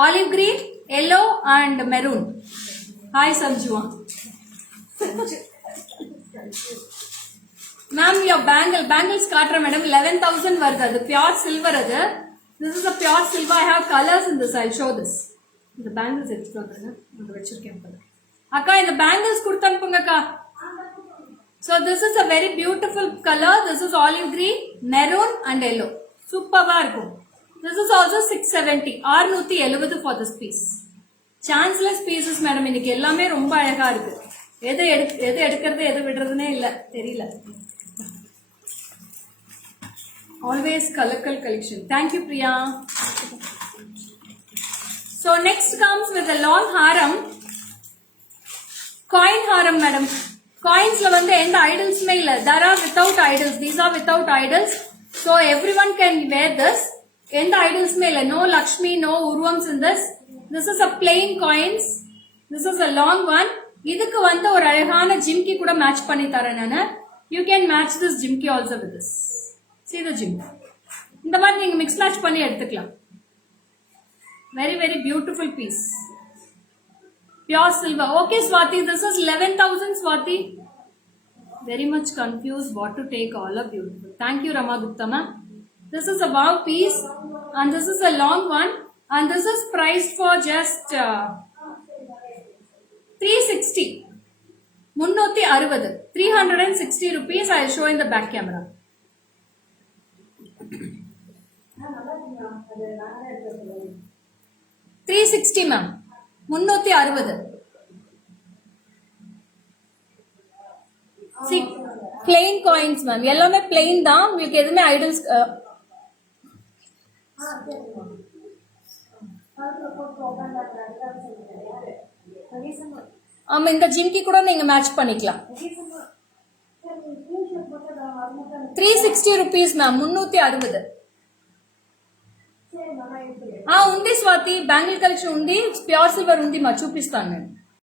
Olive green, yellow and maroon. Hi Sanjua. Ma'am, your bangles காட்டுற madam. 11,000 வருது. அது pure silver அது. This is a pure silver. I have colors in this. I'll show this. இந்த bangles எடுத்துட்டு வந்தேன். அங்க வச்சிருக்கேன் பாருங்க. அக்கா இந்த bangles கொடுத்து அனுப்புங்க அக்கா. So this is a very beautiful color. This is olive green, maroon and yellow. Superba இருக்கும். This is also 670. 670 for this piece. Chanceless pieces madam. இன்னைக்கு எல்லாமே ரொம்ப அழகா இருக்கு. எது எடுக்கிறது எது விடுறதுனே இல்ல தெரியல. Always colorful collection. Thank you Priya. So next comes with a long haram. Coin haram madam. Coinsல வந்து எந்த ஐடல்ஸ்மே இல்ல. There are without idols. These are without idols. So everyone can wear this. எந்த ஐடல்ஸ்மே இல்ல. No Lakshmi, no urvams in this. This is a plain coins. This is a long one. இதுக்கு வந்து ஒரு அழகான ஜிம்கி கூட மேட்ச் பண்ணி தரேன் நானு. You can match this jimki also with this. See the jimki. இந்த மாதிரி நீங்க மிக்ஸ் மேட்ச் பண்ணி எடுத்துக்கலாம். Very very beautiful piece. Pure silver. Okay Swati, this is 11,000 Swati. Very much confused what to take. All are beautiful. Thank you Rama Gupta ma'am. This is a wow piece and this is a long one and this is priced for just 360. 360 360 rupees. I'll show in the back camera. $360 ma'am. 360. See, plain coins ma'am. எல்லாமே plain தான். உங்களுக்கு எதுவுமே idols ஆமா, இந்த ஜிம்கி கூட நீங்க match பண்ணிக்கலாம். 360 rupees ma'am. 360. ఉంది స్వాతి, బ్యాంగిల్ కలెక్షన్ ఉంది, ప్యూర్ సిల్వర్ ఉంది మా చూపిస్తాను నేను.